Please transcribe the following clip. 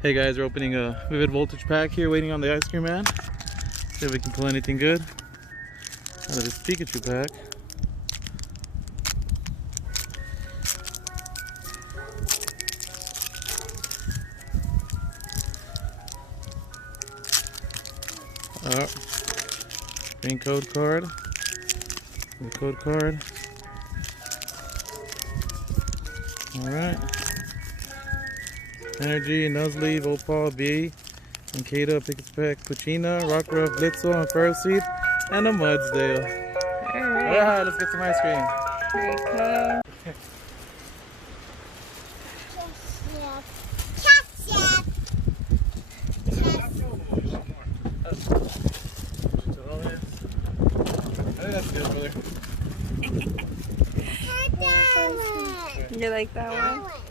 Hey guys, we're opening a Vivid Voltage pack here, waiting on the ice cream man. See if we can pull anything good out of this Pikachu pack. Green code card. The code card. Alright. Energy, Nuzleaf, Opal, B, Ankata, Pikachu, Puccina, Rockruff, Blitzel, and Ferroseed, and a Mudsdale. Alright, let's get some ice cream. Here you go. That's good, brother. You like that one?